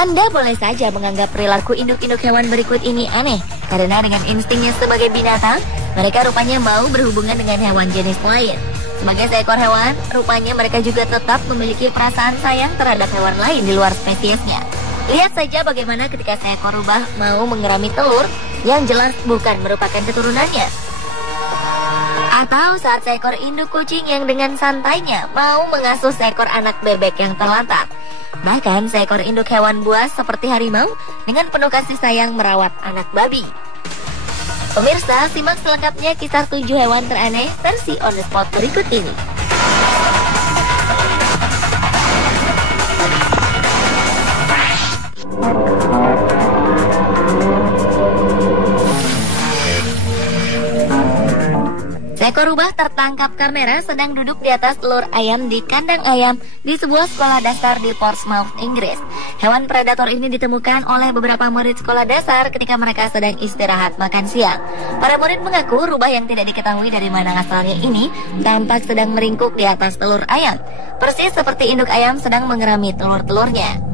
Anda boleh saja menganggap perilaku induk-induk hewan berikut ini aneh, karena dengan instingnya sebagai binatang, mereka rupanya mau berhubungan dengan hewan jenis lain. Sebagai seekor hewan, rupanya mereka juga tetap memiliki perasaan sayang terhadap hewan lain di luar spesiesnya. Lihat saja bagaimana ketika seekor rubah mau mengerami telur yang jelas bukan merupakan keturunannya. Atau saat seekor induk kucing yang dengan santainya mau mengasuh seekor anak bebek yang terlantar. Bahkan seekor induk hewan buas seperti harimau dengan penuh kasih sayang merawat anak babi. Pemirsa, simak selengkapnya kisah 7 hewan teraneh versi On The Spot berikut ini. Seekor rubah tertangkap kamera sedang duduk di atas telur ayam di kandang ayam di sebuah sekolah dasar di Portsmouth, Inggris. Hewan predator ini ditemukan oleh beberapa murid sekolah dasar ketika mereka sedang istirahat makan siang. Para murid mengaku rubah yang tidak diketahui dari mana asalnya ini tampak sedang meringkuk di atas telur ayam, persis seperti induk ayam sedang mengerami telur-telurnya.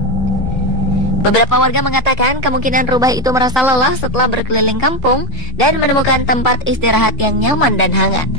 Beberapa warga mengatakan kemungkinan rubah itu merasa lelah setelah berkeliling kampung dan menemukan tempat istirahat yang nyaman dan hangat.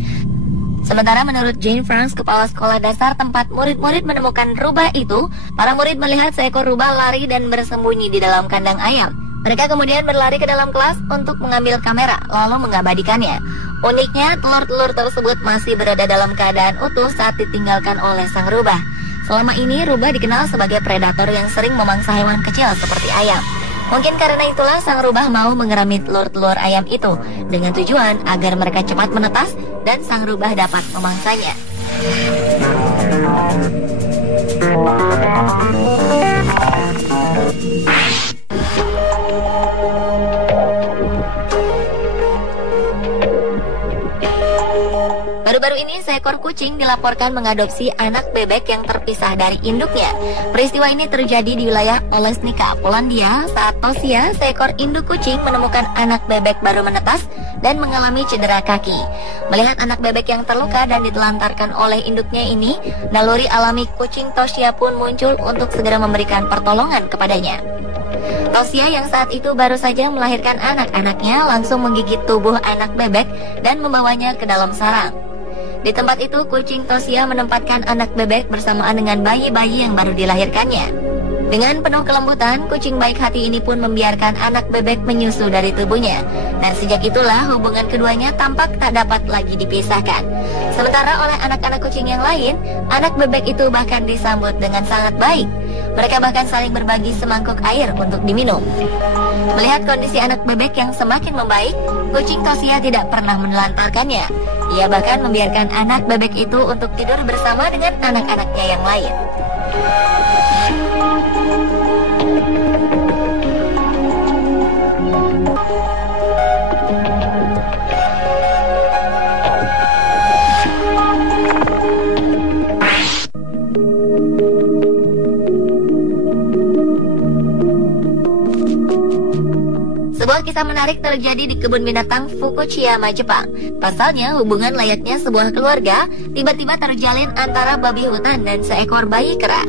Sementara menurut Jane Franks, kepala sekolah dasar tempat murid-murid menemukan rubah itu, para murid melihat seekor rubah lari dan bersembunyi di dalam kandang ayam. Mereka kemudian berlari ke dalam kelas untuk mengambil kamera, lalu mengabadikannya. Uniknya, telur-telur tersebut masih berada dalam keadaan utuh saat ditinggalkan oleh sang rubah. Selama ini, rubah dikenal sebagai predator yang sering memangsa hewan kecil seperti ayam. Mungkin karena itulah sang rubah mau mengerami telur-telur ayam itu dengan tujuan agar mereka cepat menetas dan sang rubah dapat memangsanya. Baru-baru ini seekor kucing dilaporkan mengadopsi anak bebek yang terpisah dari induknya. Peristiwa ini terjadi di wilayah Olesnica, Polandia, saat Tosia, seekor induk kucing menemukan anak bebek baru menetas dan mengalami cedera kaki. Melihat anak bebek yang terluka dan ditelantarkan oleh induknya ini, naluri alami kucing Tosia pun muncul untuk segera memberikan pertolongan kepadanya. Tosia yang saat itu baru saja melahirkan anak-anaknya langsung menggigit tubuh anak bebek dan membawanya ke dalam sarang. Di tempat itu, kucing Tosia menempatkan anak bebek bersamaan dengan bayi-bayi yang baru dilahirkannya. Dengan penuh kelembutan, kucing baik hati ini pun membiarkan anak bebek menyusu dari tubuhnya. Dan sejak itulah hubungan keduanya tampak tak dapat lagi dipisahkan. Sementara oleh anak-anak kucing yang lain, anak bebek itu bahkan disambut dengan sangat baik. Mereka bahkan saling berbagi semangkuk air untuk diminum. Melihat kondisi anak bebek yang semakin membaik, kucing Tosia tidak pernah menelantarkannya. Ia bahkan membiarkan anak bebek itu untuk tidur bersama dengan anak-anaknya yang lain. Sebuah kisah menarik terjadi di kebun binatang Fukushima, Jepang. Pasalnya, hubungan layaknya sebuah keluarga tiba-tiba terjalin antara babi hutan dan seekor bayi kera.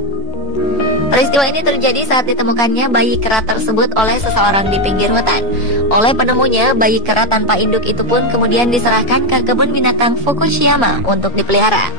Peristiwa ini terjadi saat ditemukannya bayi kera tersebut oleh seseorang di pinggir hutan. Oleh penemunya, bayi kera tanpa induk itu pun kemudian diserahkan ke kebun binatang Fukushima untuk dipelihara.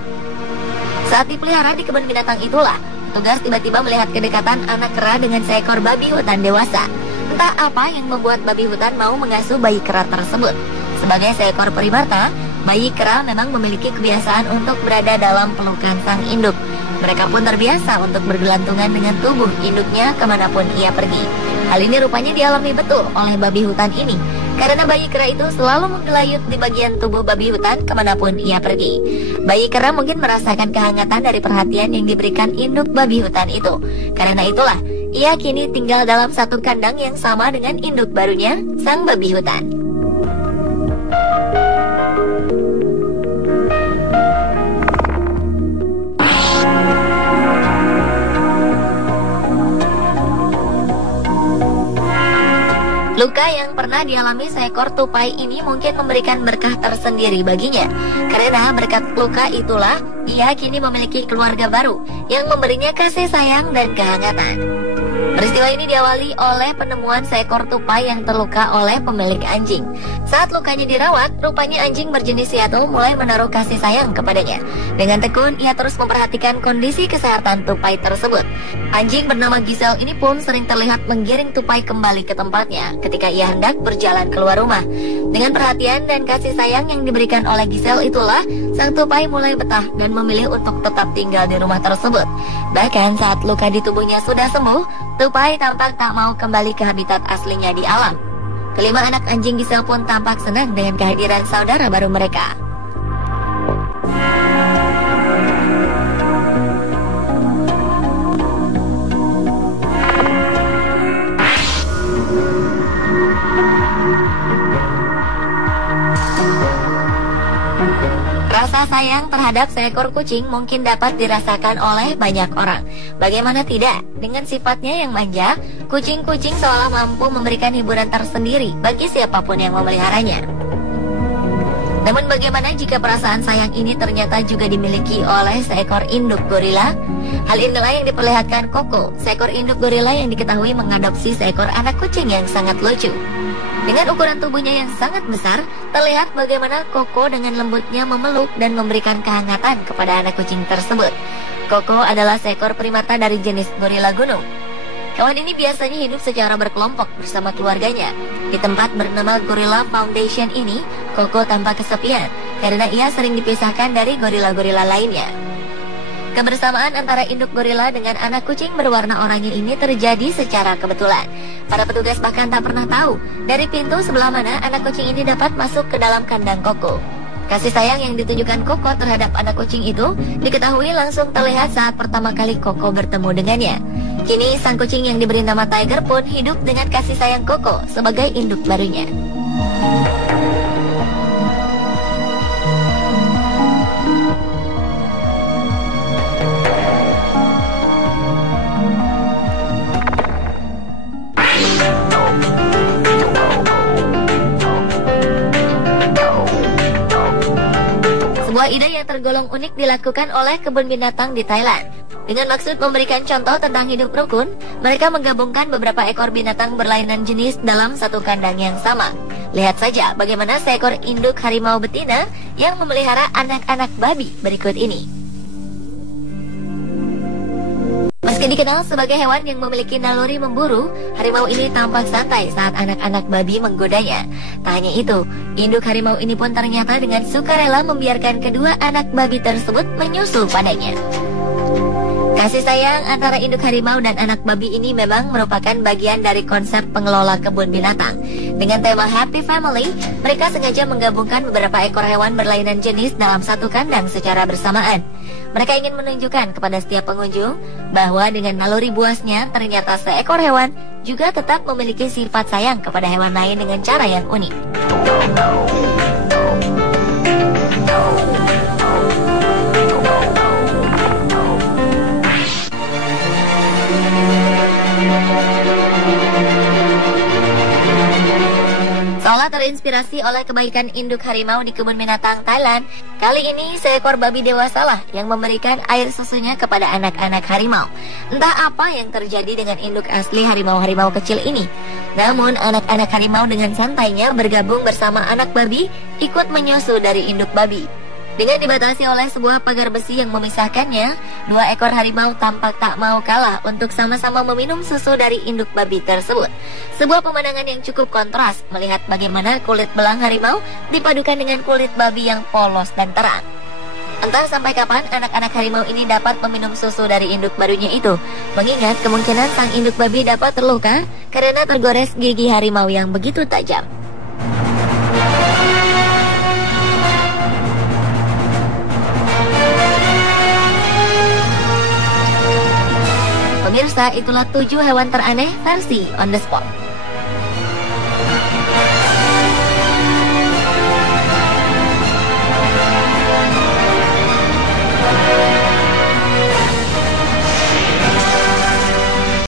Saat dipelihara di kebun binatang itulah, petugas tiba-tiba melihat kedekatan anak kera dengan seekor babi hutan dewasa. Entah apa yang membuat babi hutan mau mengasuh bayi kera tersebut. Sebagai seekor primata, bayi kera memang memiliki kebiasaan untuk berada dalam pelukan sang induk. Mereka pun terbiasa untuk bergelantungan dengan tubuh induknya kemanapun ia pergi. Hal ini rupanya dialami betul oleh babi hutan ini, karena bayi kera itu selalu menggelayut di bagian tubuh babi hutan kemanapun ia pergi. Bayi kera mungkin merasakan kehangatan dari perhatian yang diberikan induk babi hutan itu. Karena itulah, ia kini tinggal dalam satu kandang yang sama dengan induk barunya, sang babi hutan. Luka yang pernah dialami seekor tupai ini mungkin memberikan berkah tersendiri baginya. Karena berkat luka itulah, ia kini memiliki keluarga baru yang memberinya kasih sayang dan kehangatan. Peristiwa ini diawali oleh penemuan seekor tupai yang terluka oleh pemilik anjing. Saat lukanya dirawat, rupanya anjing berjenis Seattle mulai menaruh kasih sayang kepadanya. Dengan tekun, ia terus memperhatikan kondisi kesehatan tupai tersebut. Anjing bernama Giselle ini pun sering terlihat menggiring tupai kembali ke tempatnya ketika ia hendak berjalan keluar rumah. Dengan perhatian dan kasih sayang yang diberikan oleh Giselle itulah, sang tupai mulai betah dan memilih untuk tetap tinggal di rumah tersebut. Bahkan saat luka di tubuhnya sudah sembuh, tupai tampak tak mau kembali ke habitat aslinya di alam. Kelima anak anjing Giselle pun tampak senang dengan kehadiran saudara baru mereka. Rasa sayang terhadap seekor kucing mungkin dapat dirasakan oleh banyak orang. Bagaimana tidak? Dengan sifatnya yang manja, kucing-kucing seolah mampu memberikan hiburan tersendiri bagi siapapun yang memeliharanya. Namun bagaimana jika perasaan sayang ini ternyata juga dimiliki oleh seekor induk gorila? Hal inilah yang diperlihatkan Coco, seekor induk gorila yang diketahui mengadopsi seekor anak kucing yang sangat lucu. Dengan ukuran tubuhnya yang sangat besar, terlihat bagaimana Coco dengan lembutnya memeluk dan memberikan kehangatan kepada anak kucing tersebut. Coco adalah seekor primata dari jenis gorila gunung. Hewan ini biasanya hidup secara berkelompok bersama keluarganya. Di tempat bernama Gorilla Foundation ini, Coco tampak kesepian karena ia sering dipisahkan dari gorila-gorila lainnya. Kebersamaan antara induk gorila dengan anak kucing berwarna oranye ini terjadi secara kebetulan. Para petugas bahkan tak pernah tahu dari pintu sebelah mana anak kucing ini dapat masuk ke dalam kandang Coco. Kasih sayang yang ditunjukkan Coco terhadap anak kucing itu diketahui langsung terlihat saat pertama kali Coco bertemu dengannya. Kini sang kucing yang diberi nama Tiger pun hidup dengan kasih sayang Coco sebagai induk barunya. Sebuah ide yang tergolong unik dilakukan oleh kebun binatang di Thailand. Dengan maksud memberikan contoh tentang hidup rukun, mereka menggabungkan beberapa ekor binatang berlainan jenis dalam satu kandang yang sama. Lihat saja bagaimana seekor induk harimau betina yang memelihara anak-anak babi berikut ini. Meski dikenal sebagai hewan yang memiliki naluri memburu, harimau ini tampak santai saat anak-anak babi menggodanya. Tak hanya itu, induk harimau ini pun ternyata dengan sukarela membiarkan kedua anak babi tersebut menyusul padanya. Kasih sayang antara induk harimau dan anak babi ini memang merupakan bagian dari konsep pengelola kebun binatang. Dengan tema Happy Family, mereka sengaja menggabungkan beberapa ekor hewan berlainan jenis dalam satu kandang secara bersamaan. Mereka ingin menunjukkan kepada setiap pengunjung bahwa dengan naluri buasnya, ternyata seekor hewan juga tetap memiliki sifat sayang kepada hewan lain dengan cara yang unik. Seolah terinspirasi oleh kebaikan induk harimau di kebun binatang Thailand, kali ini seekor babi dewasalah yang memberikan air susunya kepada anak-anak harimau. Entah apa yang terjadi dengan induk asli harimau-harimau kecil ini. Namun anak-anak harimau dengan santainya bergabung bersama anak babi ikut menyusu dari induk babi. Dengan dibatasi oleh sebuah pagar besi yang memisahkannya, dua ekor harimau tampak tak mau kalah untuk sama-sama meminum susu dari induk babi tersebut. Sebuah pemandangan yang cukup kontras melihat bagaimana kulit belang harimau dipadukan dengan kulit babi yang polos dan terang. Entah sampai kapan anak-anak harimau ini dapat meminum susu dari induk barunya itu, mengingat kemungkinan sang induk babi dapat terluka karena tergores gigi harimau yang begitu tajam. Pemirsa, itulah 7 hewan teraneh versi On The Spot.